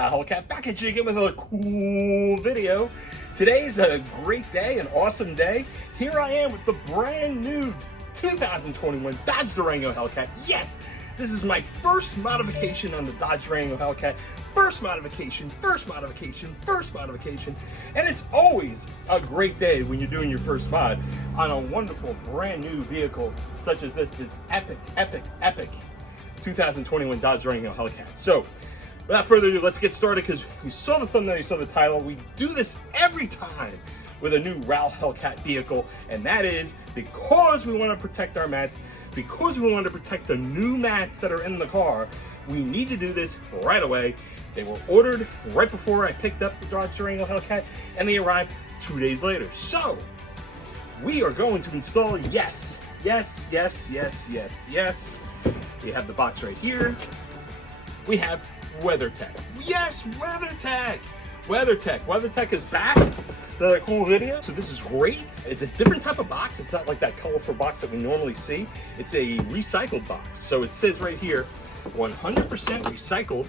Hellcat back at you again with another cool video. Today's a great day, an awesome day. Here I am with the brand new 2021 Dodge Durango Hellcat. Yes, this is my first modification on the Dodge Durango Hellcat. First modification, and it's always a great day when you're doing your first mod on a wonderful brand new vehicle such as this epic 2021 Dodge Durango Hellcat. So without further ado, let's get started, because you saw the thumbnail, you saw the title. We do this every time with a new RAL Hellcat vehicle, and that is because we want to protect our mats, because we want to protect the new mats that are in the car. We need to do this right away. They were ordered right before I picked up the Dodge Durango Hellcat, and they arrived 2 days later. So we are going to install, yes. We have the box right here. We have WEATHERTECH. Yes, WEATHERTECH. WEATHERTECH is back. Another cool video. So this is great. It's a different type of box. It's not like that colorful box that we normally see. It's a recycled box. So it says right here, 100% recycled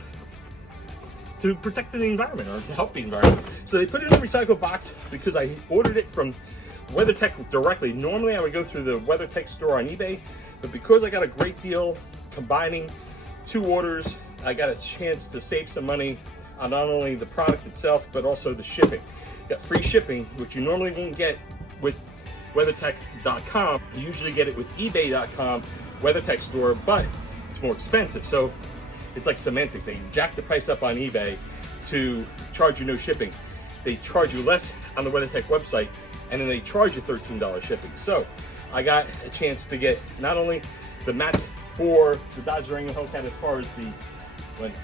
to protect the environment, or to help the environment. So they put it in a recycled box because I ordered it from WEATHERTECH directly. Normally I would go through the WEATHERTECH store on eBay, but because I got a great deal combining two orders, I got a chance to save some money on not only the product itself, but also the shipping. Got free shipping, which you normally won't get with WeatherTech.com. You usually get it with eBay.com, WEATHERTECH store, but it's more expensive. So it's like semantics. They jack the price up on eBay to charge you no shipping. They charge you less on the WeatherTech website, and then they charge you $13 shipping. So I got a chance to get not only the mats for the Dodge Durango Hellcat as far as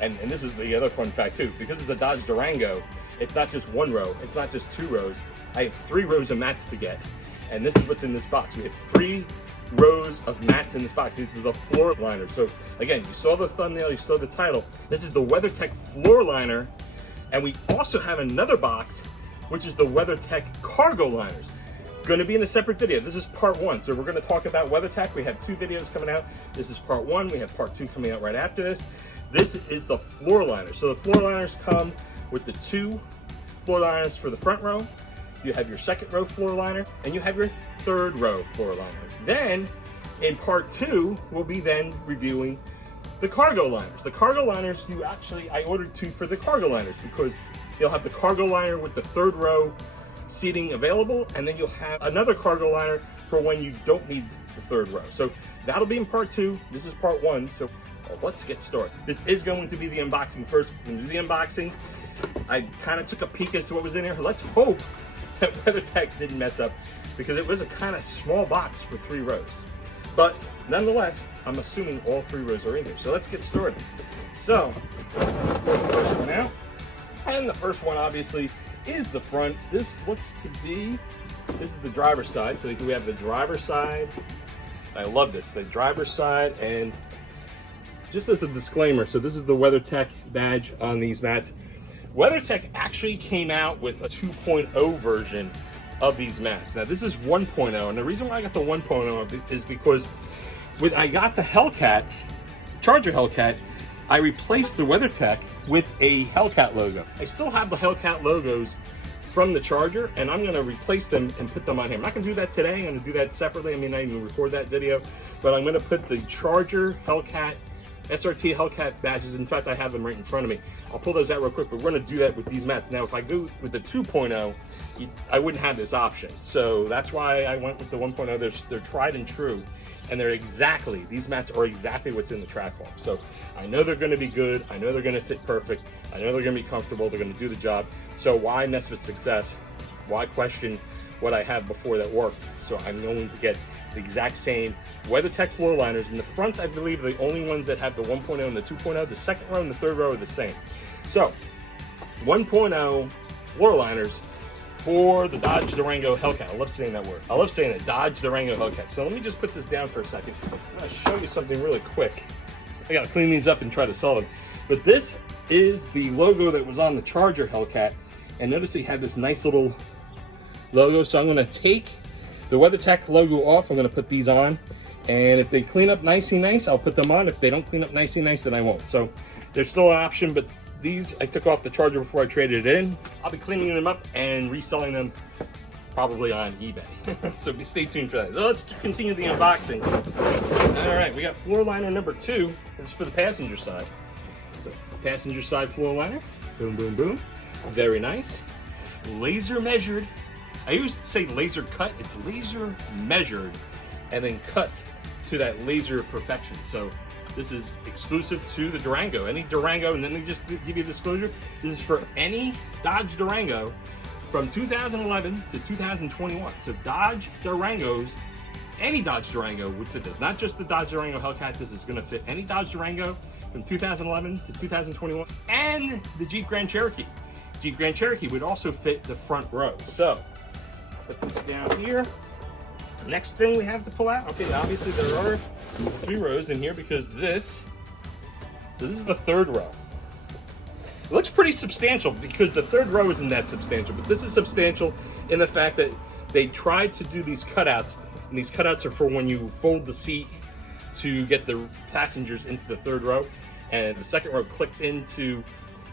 and this is the other fun fact too, because it's a Dodge Durango, it's not just one row, it's not just two rows. I have 3 rows of mats to get, and this is what's in this box. We have 3 rows of mats in this box. This is the floor liner. So again, you saw the thumbnail, you saw the title. This is the WEATHERTECH floor liner, and we also have another box, which is the WEATHERTECH cargo liners. Going to be in a separate video. This is part 1. So we're going to talk about WEATHERTECH. We have 2 videos coming out. This is part 1. We have part 2 coming out right after this. This is the floor liner. So the floor liners come with the 2 floor liners for the front row. You have your second row floor liner, and you have your third row floor liner. Then in part 2, we'll be then reviewing the cargo liners. The cargo liners, I ordered 2 for the cargo liners, because you'll have the cargo liner with the third row seating available, and then you'll have another cargo liner for when you don't need the third row. So that'll be in part 2. This is part 1. So let's get started. This is going to be the unboxing first. We're going to do the unboxing. I kind of took a peek as to what was in here. Let's hope that WEATHERTECH didn't mess up, because it was a kind of small box for 3 rows. But nonetheless, I'm assuming all 3 rows are in here. So let's get started. So, pull the first one out. And the first one obviously is the front. This looks to be, this is the driver's side. So we have the driver's side. I love this, the driver's side. And just as a disclaimer, so this is the WEATHERTECH badge on these mats. WEATHERTECH actually came out with a 2.0 version of these mats. Now this is 1.0, and the reason why I got the 1.0 is because when I got the Hellcat, Charger Hellcat, I replaced the WEATHERTECH with a Hellcat logo. I still have the Hellcat logos from the Charger, and I'm gonna replace them and put them on here. I'm not gonna do that today, I'm gonna do that separately. I mean, I even record that video, but I'm gonna put the Charger Hellcat, SRT Hellcat badges. In fact, I have them right in front of me. I'll pull those out real quick, but we're gonna do that with these mats. Now, if I go with the 2.0, I wouldn't have this option. So that's why I went with the 1.0. They're tried and true, and these mats are exactly what's in the Trackhawk. So I know they're gonna be good. I know they're gonna fit perfect. I know they're gonna be comfortable. They're gonna do the job. So why mess with success? Why question what I had before that worked? So I'm going to get the exact same WEATHERTECH floor liners. In the fronts, I believe, are the only ones that have the 1.0 and the 2.0. The second row and the third row are the same. So 1.0 floor liners for the Dodge Durango Hellcat. I love saying that word. I love saying it, Dodge Durango Hellcat. So let me just put this down for a second. I'm gonna show you something really quick. I gotta clean these up and try to solve them. But this is the logo that was on the Charger Hellcat. And notice they had this nice little logo. So I'm gonna take the WEATHERTECH logo off. I'm gonna put these on. And if they clean up nicey nice, I'll put them on. If they don't clean up nicey nice, then I won't. So there's still an option, but These I took off the Charger before I traded it in. I'll be cleaning them up and reselling them probably on eBay. So stay tuned for that. So let's continue the unboxing. All right, we got floor liner number 2. This is for the passenger side. So passenger side floor liner. Boom, boom, boom. Very nice. Laser measured. I used to say laser cut. It's laser measured and then cut to that laser perfection. So this is exclusive to the Durango. Any Durango, and then they just give you a disclosure, this is for any Dodge Durango from 2011 to 2021. So Dodge Durangos, any Dodge Durango would fit this. Not just the Dodge Durango Hellcat, this is gonna fit any Dodge Durango from 2011 to 2021. And the Jeep Grand Cherokee. Jeep Grand Cherokee would also fit the front row. So, put this down here. Next thing we have to pull out, okay, obviously there are 3 rows in here because this is the 3rd row. It looks pretty substantial because the 3rd row isn't that substantial, but this is substantial in the fact that they tried to do these cutouts, and these cutouts are for when you fold the seat to get the passengers into the 3rd row, and the 2nd row clicks into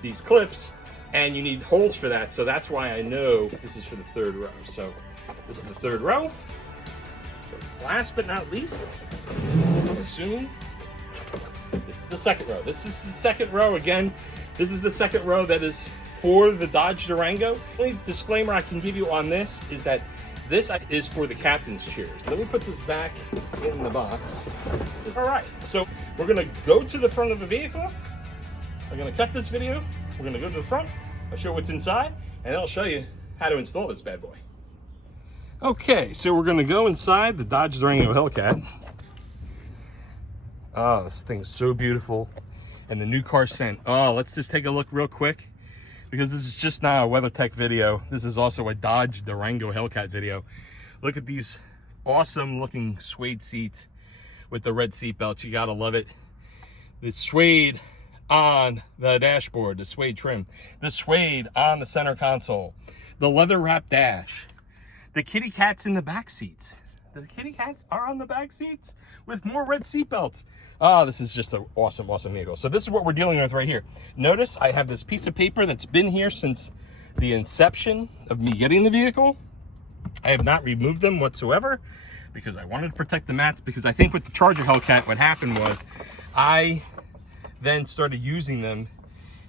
these clips, and you need holes for that, so that's why I know this is for the 3rd row. So this is the 3rd row. So last but not least, I'm assuming this is the 2nd row. This is the 2nd row. Again, this is the 2nd row that is for the Dodge Durango. The only disclaimer I can give you on this is that this is for the captain's chairs. Let me put this back in the box. All right, so we're gonna go to the front of the vehicle. We're gonna cut this video. We're gonna go to the front. I'll show what's inside, and then I'll show you how to install this bad boy. Okay, so we're gonna go inside the Dodge Durango Hellcat. Oh, this thing's so beautiful. And the new car scent. Oh, let's just take a look real quick, because this is just not a WeatherTech video. This is also a Dodge Durango Hellcat video. Look at these awesome looking suede seats with the red seat belts. You gotta love it. The suede on the dashboard, the suede trim, the suede on the center console, the leather wrap dash, the kitty cats in the back seats. The kitty cats are on the back seats with more red seat belts. Oh, this is just an awesome, awesome vehicle. So this is what we're dealing with right here. Notice I have this piece of paper that's been here since the inception of me getting the vehicle. I have not removed them whatsoever because I wanted to protect the mats, because I think with the Charger Hellcat, what happened was I then started using them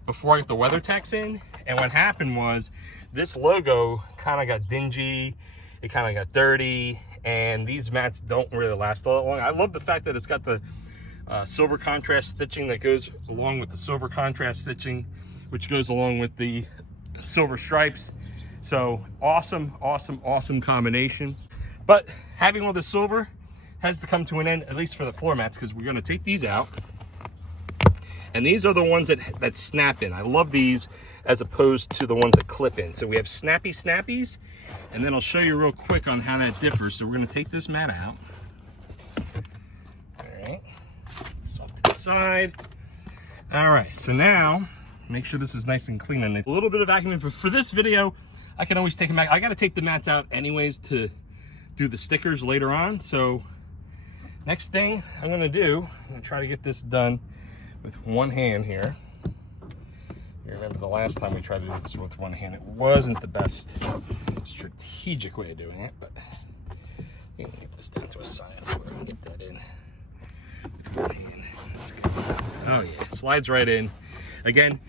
before I got the WeatherTechs in, and what happened was this logo kind of got dingy, it kind of got dirty, and these mats don't really last all that long. I love the fact that it's got the silver contrast stitching that goes along with the silver contrast stitching, which goes along with the silver stripes. So awesome, awesome, awesome combination. But having all the silver has to come to an end, at least for the floor mats, because we're going to take these out. And these are the ones that snap in. I love these as opposed to the ones that clip in. So we have snappy snappies, and then I'll show you real quick on how that differs. So we're gonna take this mat out. All right, this off to the side. All right, so now, make sure this is nice and clean. And a little bit of vacuuming, but for this video, I can always take them out. I gotta take the mats out anyways to do the stickers later on. So next thing I'm gonna do, I'm gonna try to get this done with one hand here. You remember the last time we tried to do this with one hand, it wasn't the best strategic way of doing it, but you can get this down to a science where I can get that in with one hand. That's good. Oh yeah, it slides right in. Again,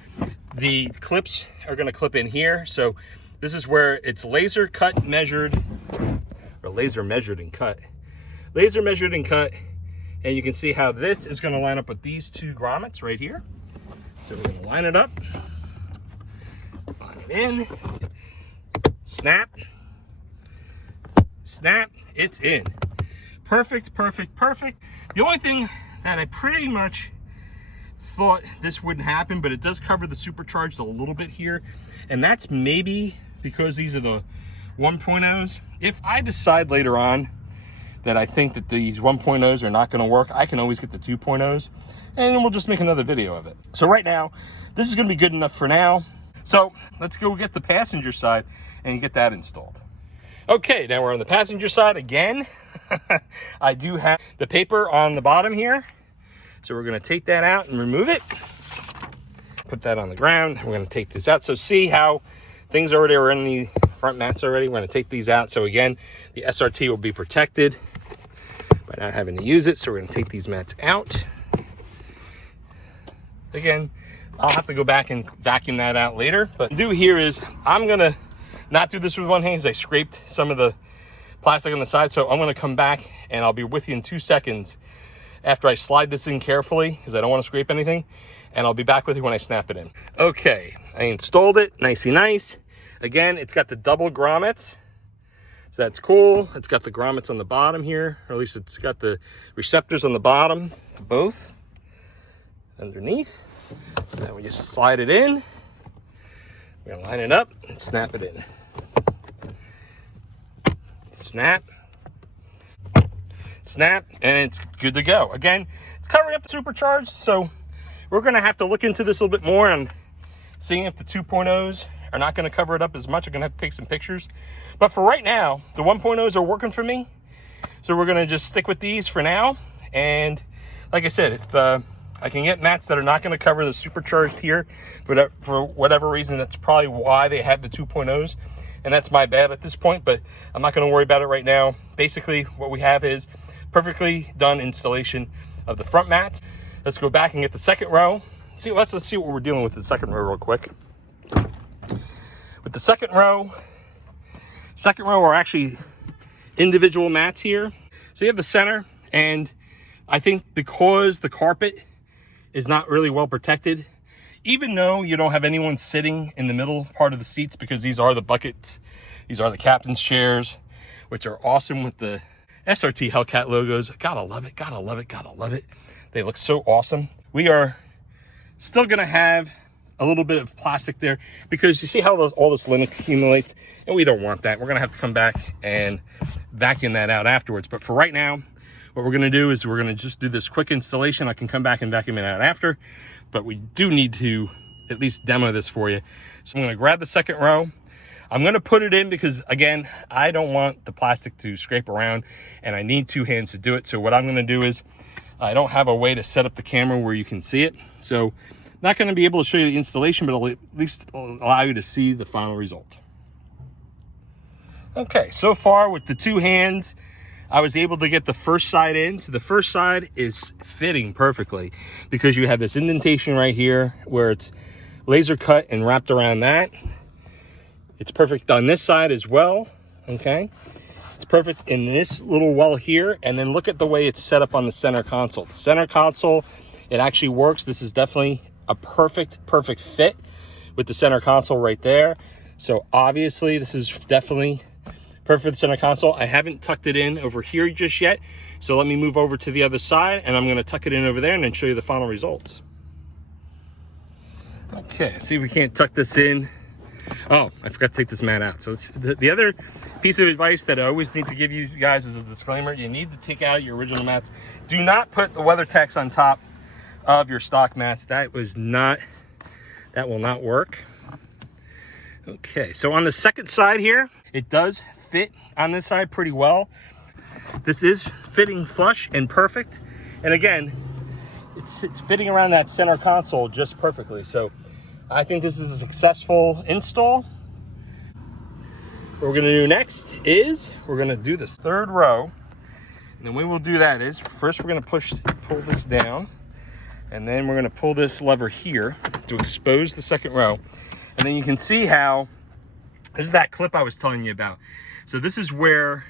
the clips are gonna clip in here. So this is where it's laser cut measured, or laser measured and cut. Laser measured and cut. And you can see how this is going to line up with these 2 grommets right here. So we're going to line it up, line it in, snap, snap, it's in. Perfect, perfect, perfect. The only thing that I pretty much thought this wouldn't happen, but it does cover the supercharged a little bit here. And that's maybe because these are the 1.0s. If I decide later on that I think that these 1.0s are not going to work, I can always get the 2.0s, and we'll just make another video of it. So right now, this is going to be good enough for now. So let's go get the passenger side and get that installed. Okay, now we're on the passenger side again. I do have the paper on the bottom here, so we're going to take that out and remove it. put that on the ground. We're going to take this out. So see how things already are in the front mats already. We're going to take these out. So again, the SRT will be protected by not having to use it. So we're going to take these mats out. Again, I'll have to go back and vacuum that out later. But what I'll do here is I'm going to not do this with one hand because I scraped some of the plastic on the side. So I'm going to come back and I'll be with you in 2 seconds after I slide this in carefully because I don't want to scrape anything. And I'll be back with you when I snap it in. Okay, I installed it, nicey nice. Again, it's got the double grommets. So that's cool. It's got the grommets on the bottom here, or at least it's got the receptors on the bottom, both underneath. So then we just slide it in. We're gonna line it up and snap it in. Snap, snap, and it's good to go. Again, it's covering up the supercharged, so we're gonna have to look into this a little bit more and seeing if the 2.0s are not gonna cover it up as much. I'm gonna have to take some pictures. But for right now, the 1.0s are working for me. So we're gonna just stick with these for now. And like I said, if I can get mats that are not gonna cover the supercharged here, for whatever reason, that's probably why they have the 2.0s. And that's my bad at this point, but I'm not gonna worry about it right now. Basically, what we have is perfectly done installation of the front mats. Let's go back and get the second row. Let's see what we're dealing with the second row real quick. With the second row are actually individual mats here. So you have the center, and I think because the carpet is not really well protected, even though you don't have anyone sitting in the middle part of the seats, because these are the buckets, these are the captain's chairs, which are awesome with the SRT Hellcat logos. Gotta love it, gotta love it, gotta love it. They look so awesome. We are still gonna have a little bit of plastic there because you see how all this lint accumulates, and we don't want that. We're gonna have to come back and vacuum that out afterwards. But for right now, what we're gonna do is we're gonna just do this quick installation. I can come back and vacuum it out after, but we do need to at least demo this for you. So I'm gonna grab the second row. I'm gonna put it in because, again, I don't want the plastic to scrape around, and I need 2 hands to do it. So what I'm gonna do is, I don't have a way to set up the camera where you can see it. So not gonna be able to show you the installation, but it'll at least allow you to see the final result. Okay, so far with the 2 hands, I was able to get the first side in. So the first side is fitting perfectly because you have this indentation right here where it's laser cut and wrapped around that. It's perfect on this side as well, okay? It's perfect in this little well here, and then look at the way it's set up on the center console. The center console, it actually works. This is definitely a perfect fit with the center console right there. So obviously this is definitely perfect for the center console. I haven't tucked it in over here just yet, so let me move over to the other side, and I'm gonna tuck it in over there and then show you the final results. Okay, see if we can't tuck this in. Oh, I forgot to take this mat out. So the other piece of advice that I always need to give you guys is a disclaimer. You need to take out your original mats. Do not put the WeatherTechs on top of your stock mats. That will not work. Okay, so on the second side here, it does fit on this side pretty well. This is fitting flush and perfect. And again, it's fitting around that center console just perfectly. So I think this is a successful install. What we're gonna do next is we're gonna do this third row. And the way we'll do that is first we're gonna pull this down, and then we're gonna pull this lever here to expose the second row. And then you can see how, this is that clip I was telling you about. So this is where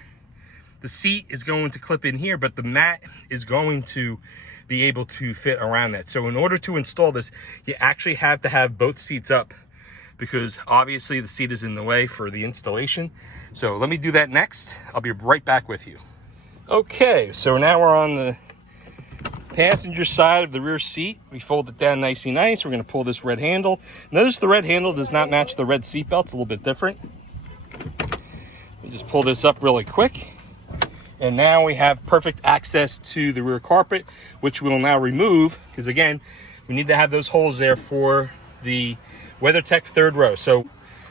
the seat is going to clip in here, but the mat is going to be able to fit around that. So in order to install this, you actually have to have both seats up because obviously the seat is in the way for the installation. So let me do that next. I'll be right back with you. Okay, so now we're on the passenger side of the rear seat. We fold it down nicey nice. We're gonna pull this red handle. Notice the red handle does not match the red seat belt. It's a little bit different. We just pull this up really quick. And now we have perfect access to the rear carpet, which we'll now remove, because again, we need to have those holes there for the WeatherTech third row. So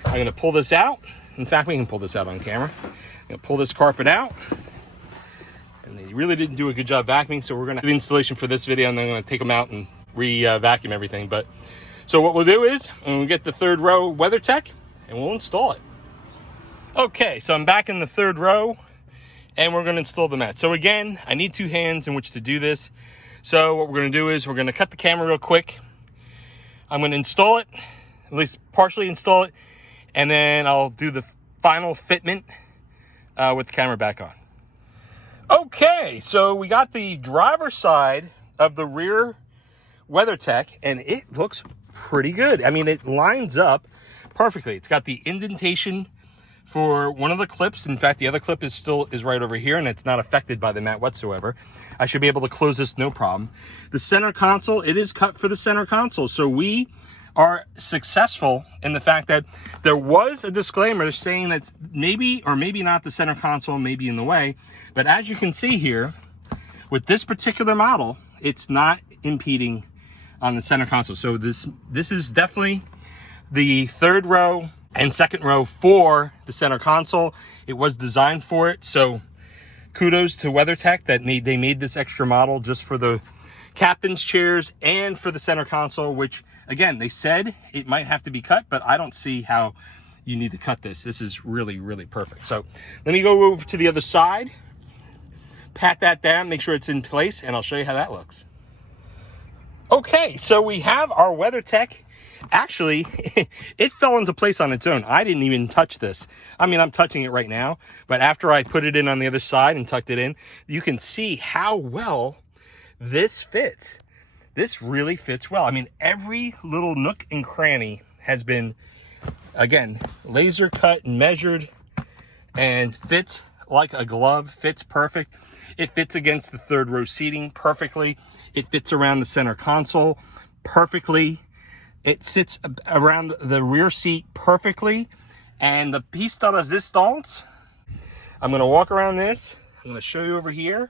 I'm gonna pull this out. In fact, we can pull this out on camera. I'm gonna pull this carpet out. And they really didn't do a good job vacuuming, so we're gonna do the installation for this video, and then I'm gonna take them out and re-vacuum everything. But So what we'll do is we'll get the third row WeatherTech and we'll install it. Okay, so I'm back in the third row and we're gonna install the mat. So again, I need 2 hands in which to do this. So what we're gonna do is we're gonna cut the camera real quick. I'm gonna install it, at least partially install it, and then I'll do the final fitment with the camera back on. Okay, so we got the driver's side of the rear WeatherTech and it looks pretty good. I mean, it lines up perfectly. It's got the indentation for one of the clips. In fact, the other clip is right over here and it's not affected by the mat whatsoever. I should be able to close this no problem. The center console, it is cut for the center console. So we are successful in the fact that there was a disclaimer saying that maybe or maybe not the center console may be in the way. But as you can see here, with this particular model, it's not impeding on the center console. So this is definitely the third row and second row for the center console. It was designed for it. So kudos to WeatherTech that they made this extra model just for the captain's chairs and for the center console, which again, they said it might have to be cut, but I don't see how you need to cut this. This is really, really perfect. So let me go over to the other side, pat that down, make sure it's in place, and I'll show you how that looks. Okay, so we have our WeatherTech. Actually, it fell into place on its own. I didn't even touch this. I mean, I'm touching it right now, but after I put it in on the other side and tucked it in, you can see how well this fits. This really fits well. I mean, every little nook and cranny has been, again, laser cut and measured and fits like a glove, fits perfect. It fits against the third row seating perfectly. It fits around the center console perfectly. It sits around the rear seat perfectly. And the piece de resistance, I'm gonna walk around this. I'm gonna show you over here.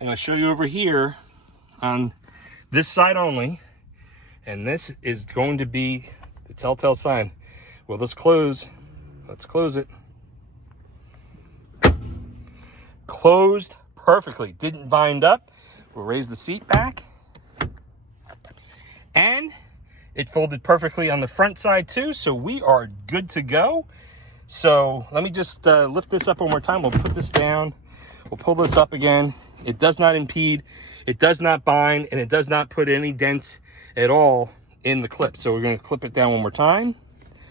I'm gonna show you over here on this side only. And this is going to be the telltale sign. Will this close? Let's close it. Closed perfectly, didn't bind up. We'll raise the seat back. And it folded perfectly on the front side too, so we are good to go. So let me just lift this up one more time. We'll put this down. We'll pull this up again. It does not impede, it does not bind, and it does not put any dents at all in the clip. So we're gonna clip it down one more time.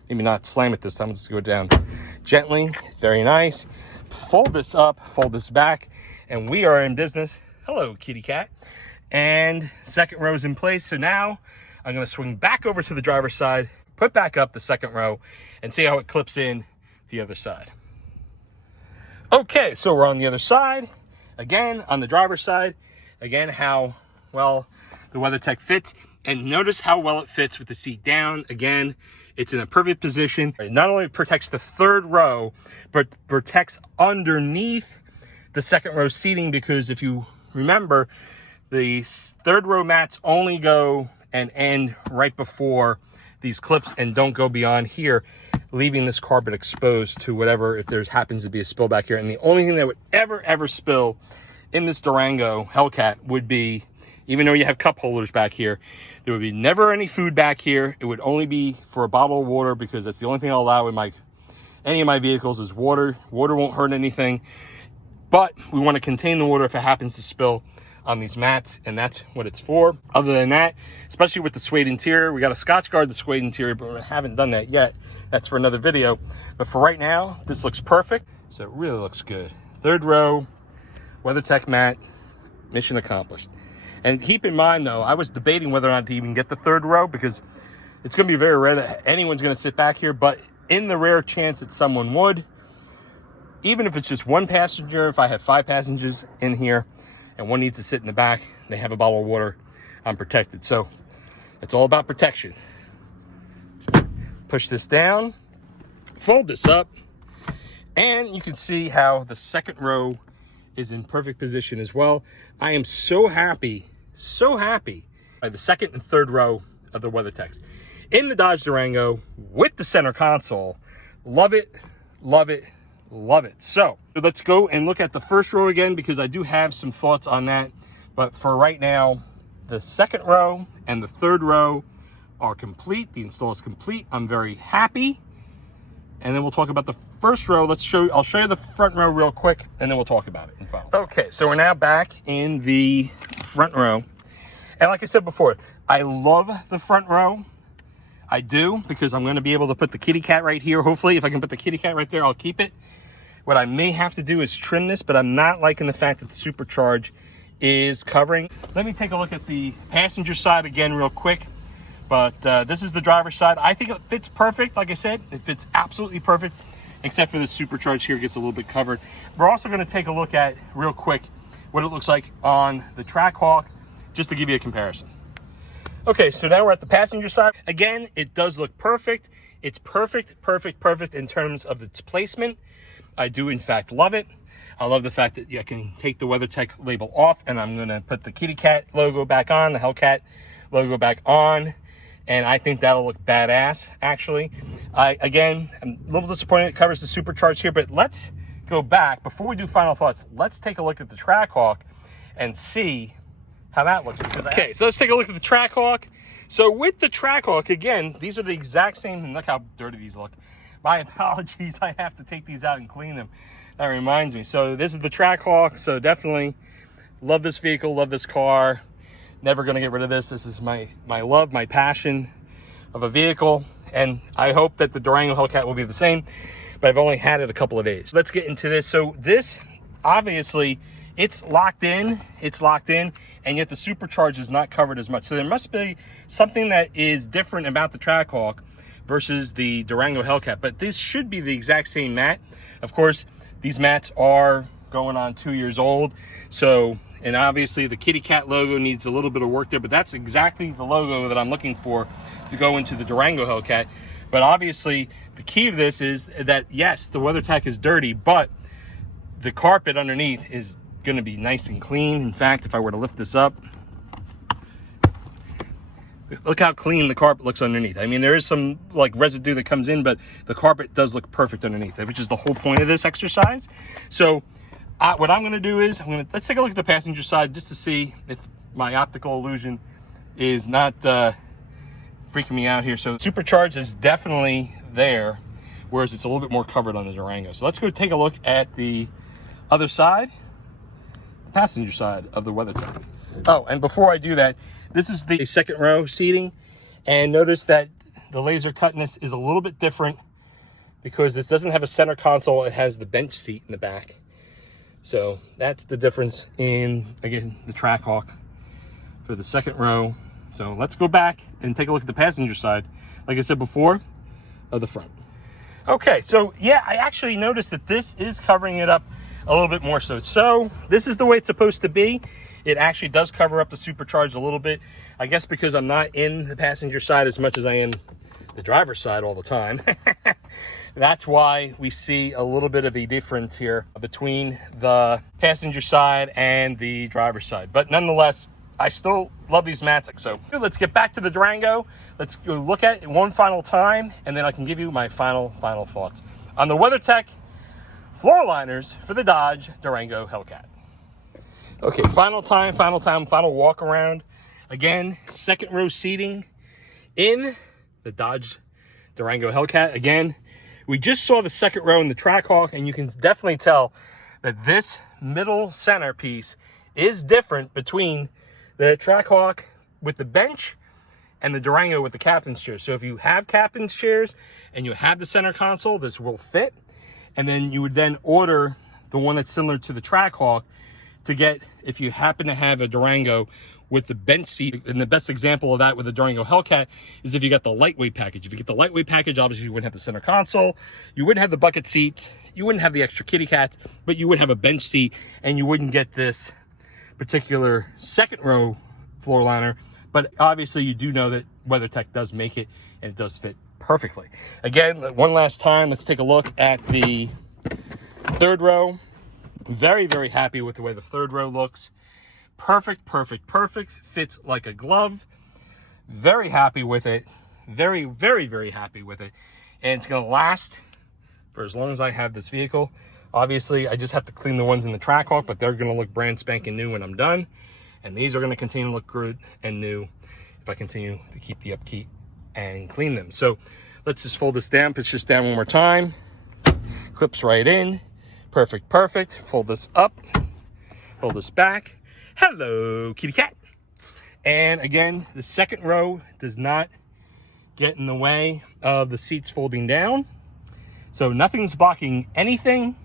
Maybe not slam it this time, let's go down gently, very nice. Fold this up, fold this back, and we are in business. Hello, kitty cat. And second row is in place. So now I'm gonna swing back over to the driver's side, put back up the second row, and see how it clips in the other side. Okay, so we're on the other side. Again, on the driver's side, again, how well the WeatherTech fits. And notice how well it fits with the seat down. Again, it's in a perfect position. It not only protects the third row, but protects underneath the second row seating, because if you remember, the third row mats only go and end right before these clips and don't go beyond here, leaving this carpet exposed to whatever, if there happens to be a spill back here. And the only thing that would ever spill in this Durango Hellcat would be, even though you have cup holders back here, there would be never any food back here. It would only be for a bottle of water, because that's the only thing I'll allow in any of my vehicles is water. Water won't hurt anything, but we want to contain the water if it happens to spill on these mats, and that's what it's for. Other than that, especially with the suede interior, we got to Scotch guard the suede interior, but we haven't done that yet. That's for another video. But for right now, this looks perfect. So it really looks good. Third row, WeatherTech mat, mission accomplished. And keep in mind though, I was debating whether or not to even get the third row, because it's going to be very rare that anyone's going to sit back here. But in the rare chance that someone would, even if it's just one passenger, if I have 5 passengers in here and one needs to sit in the back, they have a bottle of water, I'm protected. So it's all about protection. Push this down, fold this up, and you can see how the second row is in perfect position as well. I am so happy by the second and third row of the WeatherTechs in the Dodge Durango with the center console. Love it, love it, love it. So let's go and look at the first row again, because I do have some thoughts on that. But for right now, the second row and the third row are complete. The install is complete. I'm very happy. And then we'll talk about the first row. I'll show you the front row real quick, and then we'll talk about it in final. Okay, so we're now back in the front row. And like I said before, I love the front row. I do, because I'm going to be able to put the kitty cat right here. Hopefully, if I can put the kitty cat right there, I'll keep it. What I may have to do is trim this, but I'm not liking the fact that the supercharge is covering. Let me take a look at the passenger side again real quick. But this is the driver's side. I think it fits perfect. Like I said, it fits absolutely perfect, except for the supercharge here gets a little bit covered. We're also going to take a look at, real quick, what it looks like on the Trackhawk, just to give you a comparison. Okay, so now we're at the passenger side. Again, it does look perfect. It's perfect in terms of its placement. I do, in fact, love it. I love the fact that I can take the WeatherTech label off, and I'm going to put the kitty cat logo back on, the Hellcat logo back on, and I think that'll look badass, actually. Again, I'm a little disappointed it covers the supercharge here, but let's go back. Before we do final thoughts, let's take a look at the Trackhawk and see how that looks. Okay, so let's take a look at the Trackhawk. So with the Trackhawk, again, these are the exact same, and look how dirty these look. My apologies, I have to take these out and clean them. That reminds me. So this is the Trackhawk, so definitely love this vehicle, love this car. Never gonna get rid of this. This is my love, my passion of a vehicle, and I hope that the Durango Hellcat will be the same, but I've only had it a couple of days. Let's get into this. So this, obviously, it's locked in, and yet the supercharge is not covered as much. So there must be something that is different about the Trackhawk versus the Durango Hellcat, but this should be the exact same mat. Of course, these mats are going on 2 years old, so, and obviously the kitty cat logo needs a little bit of work there, but that's exactly the logo that I'm looking for to go into the Durango Hellcat. But obviously the key to this is that, yes, the WeatherTech is dirty, but the carpet underneath is going to be nice and clean. In fact, if I were to lift this up, look how clean the carpet looks underneath. I mean, there is some like residue that comes in, but the carpet does look perfect underneath it, which is the whole point of this exercise. So what I'm going to do is let's take a look at the passenger side just to see if my optical illusion is not freaking me out here. So supercharge is definitely there, whereas it's a little bit more covered on the Durango. So let's go take a look at the other side, the passenger side of the WeatherTech. Oh, and before I do that, this is the second row seating, and notice that the laser cutness is a little bit different because this doesn't have a center console. It has the bench seat in the back. So that's the difference in, again, the Trackhawk for the second row. So let's go back and take a look at the passenger side, like I said before, of the front. Okay, so yeah, I actually noticed that this is covering it up a little bit more so. So this is the way it's supposed to be. It actually does cover up the supercharge a little bit. I guess because I'm not in the passenger side as much as I am the driver's side all the time. That's why we see a little bit of a difference here between the passenger side and the driver's side. But nonetheless, I still love these mats. So let's get back to the Durango. Let's go look at it one final time, and then I can give you my final thoughts on the WeatherTech floor liners for the Dodge Durango Hellcat. Okay, final walk around. Again, second row seating in the Dodge Durango Hellcat. Again, we just saw the second row in the Trackhawk, and you can definitely tell that this middle center piece is different between the Trackhawk with the bench and the Durango with the captain's chair. So if you have captain's chairs and you have the center console, this will fit. And then you would then order the one that's similar to the Trackhawk to get, if you happen to have a Durango with the bench seat. And the best example of that with the Durango Hellcat is if you got the lightweight package. If you get the lightweight package, obviously you wouldn't have the center console, you wouldn't have the bucket seats, you wouldn't have the extra kitty cats, but you would have a bench seat, and you wouldn't get this particular second row floor liner. But obviously you do know that WeatherTech does make it, and it does fit perfectly. Again, one last time, let's take a look at the third row. Very, very happy with the way the third row looks. Perfect. Fits like a glove. Very happy with it. Very, very, very happy with it. And it's going to last for as long as I have this vehicle. Obviously, I just have to clean the ones in the Trackhawk, but they're going to look brand spanking new when I'm done. And these are going to continue to look good and new if I continue to keep the upkeep and clean them. So let's just fold this down, pitch this down one more time. Clips right in. Perfect, perfect. Fold this up, fold this back. Hello, kitty cat. And again, the second row does not get in the way of the seats folding down. So nothing's blocking anything,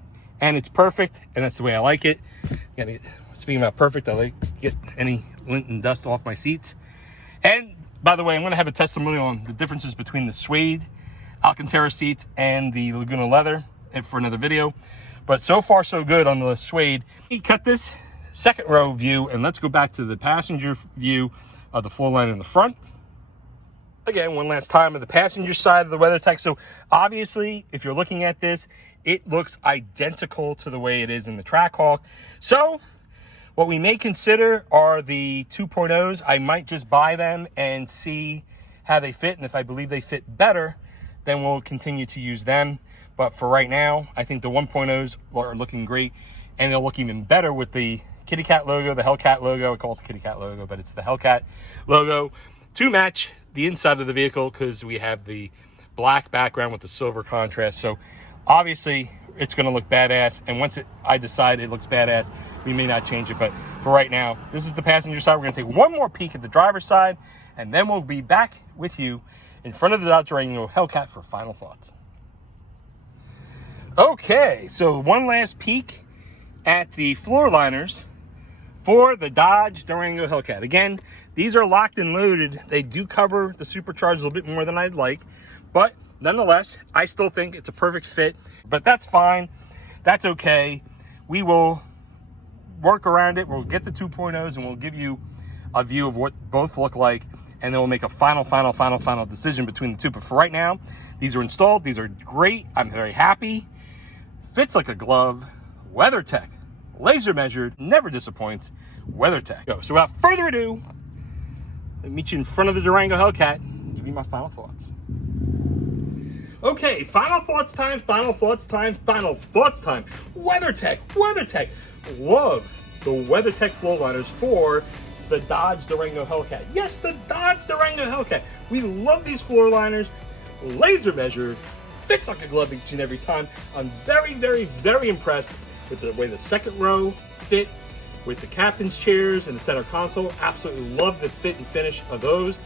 and it's perfect, and that's the way I like it. Speaking about perfect, I like to get any lint and dust off my seats. And by the way, I'm gonna have a testimonial on the differences between the suede Alcantara seats and the Laguna leather for another video. But so far so good on the suede. We cut this second row view, and let's go back to the passenger view of the floor line in the front. Again, one last time of the passenger side of the WeatherTech. So obviously, if you're looking at this, it looks identical to the way it is in the Trackhawk. So what we may consider are the 2.0s. I might just buy them and see how they fit. And if I believe they fit better, then we'll continue to use them. But for right now, I think the 1.0s are looking great. And they'll look even better with the kitty cat logo, the Hellcat logo. I call it the kitty cat logo, but it's the Hellcat logo to match the inside of the vehicle, because we have the black background with the silver contrast. So obviously it's going to look badass, and once I decide it looks badass, we may not change it. But for right now, this is the passenger side. We're going to take one more peek at the driver's side, and then we'll be back with you in front of the Dodge Durango Hellcat for final thoughts. Okay, so one last peek at the floor liners for the Dodge Durango Hellcat. Again, these are locked and loaded. They do cover the supercharged a little bit more than I'd like, but nonetheless, I still think it's a perfect fit. But that's fine. That's okay. We will work around it. We'll get the 2.0s, and we'll give you a view of what both look like, and then we'll make a final decision between the two. But for right now, these are installed. These are great. I'm very happy. Fits like a glove. WeatherTech, laser measured, never disappoints. WeatherTech. So without further ado, I'll meet you in front of the Durango Hellcat and give you my final thoughts. Okay, final thoughts time, final thoughts time, final thoughts time. WeatherTech, WeatherTech. Love the WeatherTech floor liners for the Dodge Durango Hellcat. Yes, the Dodge Durango Hellcat. We love these floor liners. Laser measured, fits like a glove each and every time. I'm very impressed with the way the second row fit with the captain's chairs and the center console. Absolutely love the fit and finish of those.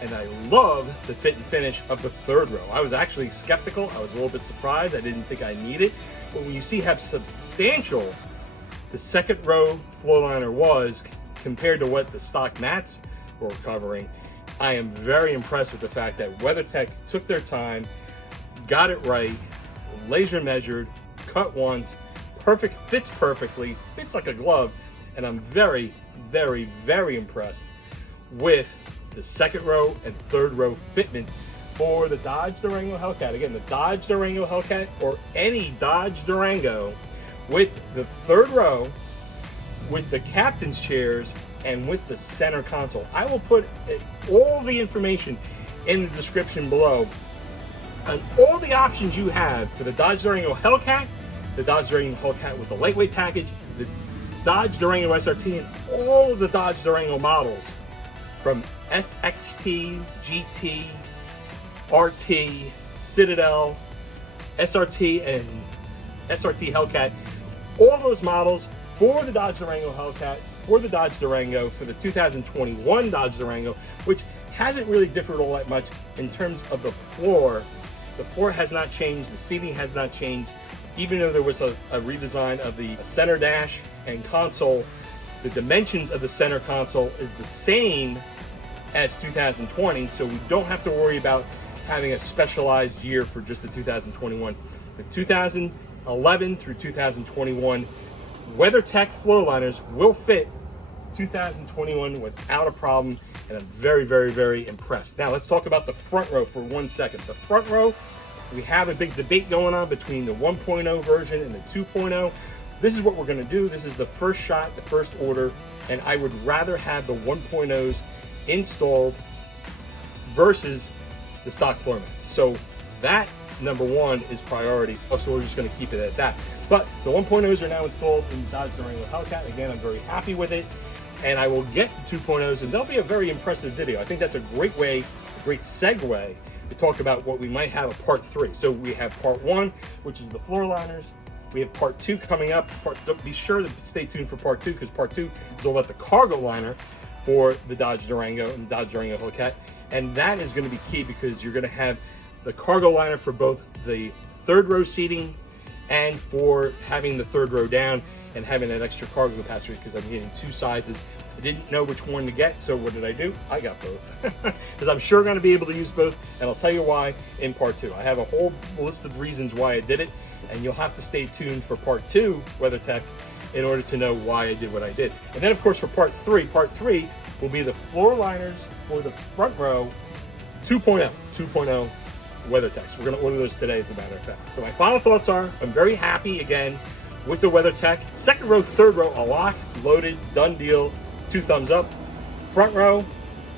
And I love the fit and finish of the third row. I was actually skeptical. I was a little bit surprised. I didn't think I needed it. But when you see how substantial the second row floor liner was compared to what the stock mats were covering, I am very impressed with the fact that WeatherTech took their time, got it right, laser measured, cut once, perfect, fits perfectly, fits like a glove. And I'm very impressed with the second row and third row fitment for the Dodge Durango Hellcat. Again, the Dodge Durango Hellcat, or any Dodge Durango, with the third row, with the captain's chairs, and with the center console. I will put all the information in the description below on all the options you have for the Dodge Durango Hellcat, the Dodge Durango Hellcat with the lightweight package, the Dodge Durango SRT, and all of the Dodge Durango models from SXT, GT, RT, Citadel, SRT, and SRT Hellcat. All those models for the Dodge Durango Hellcat, for the Dodge Durango, for the 2021 Dodge Durango, which hasn't really differed all that much in terms of the floor. The floor has not changed, the seating has not changed. Even though there was a redesign of the center dash and console, the dimensions of the center console is the same as 2020, so we don't have to worry about having a specialized year for just the 2021. The 2011 through 2021 WeatherTech floor liners will fit 2021 without a problem, and I'm very impressed. Now let's talk about the front row for 1 second. The front row, we have a big debate going on between the 1.0 version and the 2.0. This is what we're going to do. This is the first shot, the first order, and I would rather have the 1.0s installed versus the stock floor mats. So that, number one, is priority. So we're just going to keep it at that. But the 1.0s are now installed in the Dodge Durango Hellcat. Again, I'm very happy with it. and I will get the 2.0s, and they'll be a very impressive video. I think that's a great way, a great segue to talk about what we might have a part 3. So we have part 1, which is the floor liners. We have part 2 coming up. Be sure to stay tuned for part 2, because part 2 is all about the cargo liner for the Dodge Durango and the Dodge Durango Hellcat. And that is going to be key, because you're going to have the cargo liner for both the third row seating and for having the third row down and having that extra cargo capacity, because I'm getting 2 sizes. I didn't know which one to get, so what did I do? I got both, because I'm sure going to be able to use both, and I'll tell you why in part 2. I have a whole list of reasons why I did it, and you'll have to stay tuned for part 2, WeatherTech, in order to know why I did what I did. And then, of course, for part 3 will be the floor liners for the front row 2.0 WeatherTech. So we're going to order those today, as a matter of fact. So my final thoughts are, I'm very happy again with the WeatherTech. Second row, third row, a lock, loaded, done deal, 2 thumbs up. Front row,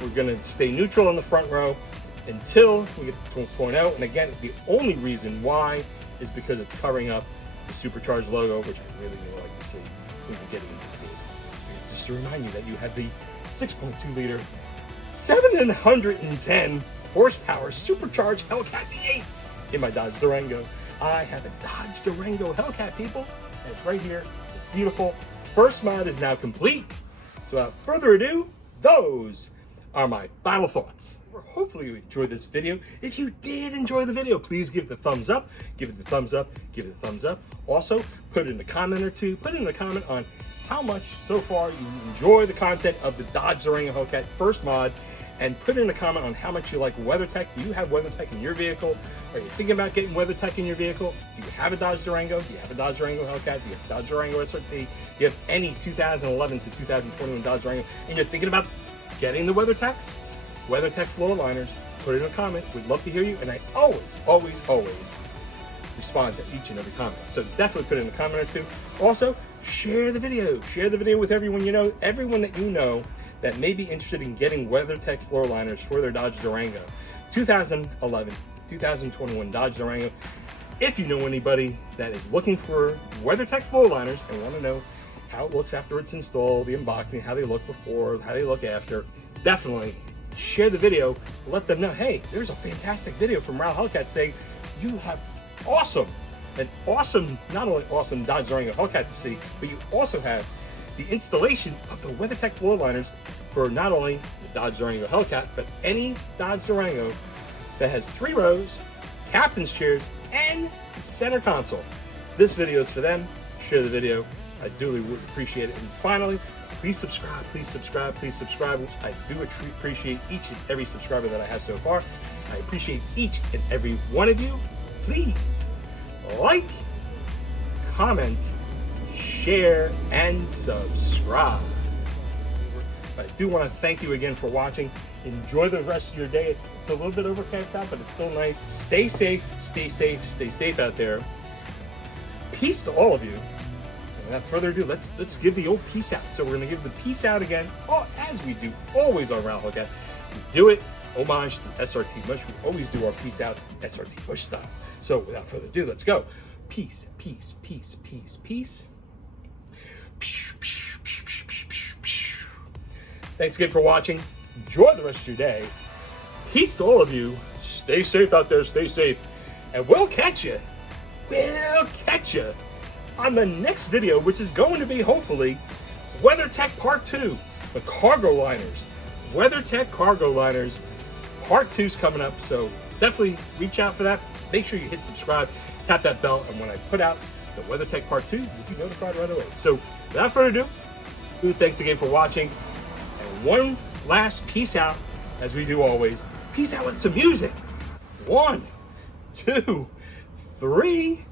we're going to stay neutral on the front row until we get to 2.0. And again, the only reason why is because it's covering up the supercharged logo, which I really like to see when you're getting into the field. Just to remind you that you have the 6.2 liter, 710 horsepower supercharged Hellcat V8 in my Dodge Durango. I have a Dodge Durango Hellcat, people, and it's right here. It's beautiful. First mod is now complete. So without further ado, those are my final thoughts. Hopefully you enjoyed this video. If you did enjoy the video, please give it the thumbs up, give it the thumbs up, give it the thumbs up. Also, put in a comment or two, put in a comment on how much so far you enjoy the content of the Dodge Durango Hellcat first mod, and put in a comment on how much you like WeatherTech. Do you have WeatherTech in your vehicle? Are you thinking about getting WeatherTech in your vehicle? Do you have a Dodge Durango? Do you have a Dodge Durango Hellcat? Do you have a Dodge Durango SRT? Do you have any 2011 to 2021 Dodge Durango, and you're thinking about getting the WeatherTechs? WeatherTech floor liners, put in a comment. We'd love to hear you, and I always respond to each and every comment. So definitely put in a comment or two. Also, share the video. Share the video with everyone you know, everyone that you know that may be interested in getting WeatherTech floor liners for their Dodge Durango. 2011, 2021 Dodge Durango. If you know anybody that is looking for WeatherTech floor liners and want to know how it looks after it's installed, the unboxing, how they look before, how they look after, definitely share the video. Let them know, hey, there's a fantastic video from Ralph Hellcat saying you have an awesome, not only awesome Dodge Durango Hellcat to see, but you also have the installation of the WeatherTech floor liners for not only the Dodge Durango Hellcat, but any Dodge Durango that has 3 rows, captain's chairs, and the center console. This video is for them. Share the video. I duly would appreciate it. And finally, please subscribe, please subscribe, please subscribe. I do appreciate each and every subscriber that I have so far. I appreciate each and every one of you. Please like, comment, share, and subscribe. I do want to thank you again for watching. Enjoy the rest of your day. It's a little bit overcast out, but it's still nice. Stay safe, stay safe, stay safe out there. Peace to all of you. And without further ado, let's give the old peace out. So we're going to give the peace out again, as we do always on Ralph Hellcat. We do it homage to SRT Bush. We always do our peace out SRT Bush style. So without further ado, let's go. Peace, peace, peace, peace, peace. Thanks again for watching. Enjoy the rest of your day. Peace to all of you. Stay safe out there, stay safe. And we'll catch you on the next video, which is going to be, hopefully, WeatherTech Part 2, the cargo liners. WeatherTech cargo liners, Part 2's coming up, so definitely reach out for that. Make sure you hit subscribe, tap that bell, and when I put out the WeatherTech Part 2, you'll be notified right away. So without further ado, thanks again for watching. And one last peace out, as we do always. Peace out with some music. 1, 2, 3.